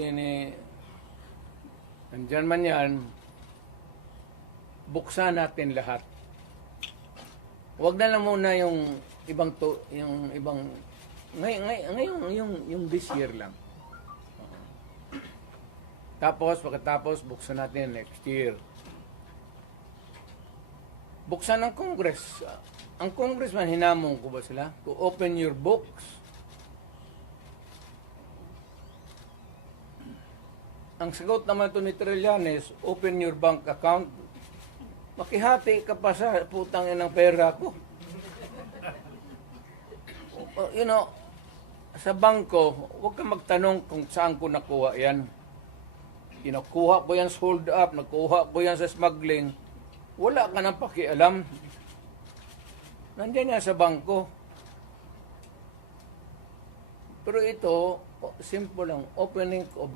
Ini, nandyan man yan, buksan natin lahat. Huwag na lang muna yung ibang ngayon yung this year lang. Tapos pagkatapos buksan natin next year. Buksan ng Congress. Ang congressman, hinamon ko ba sila? To open your books. Ang sagot naman ito ni Trillanes, open your bank account. Makihati ka pa sa putang ng pera ko. You know, sa bangko, huwag ka magtanong kung saan ko nakuha yan. Kinukuha ko yan sa hold up, nakuha ko yan sa smuggling. Wala ka nang pakialam. Nandiyan yan sa bangko. Pero ito, simple lang, opening of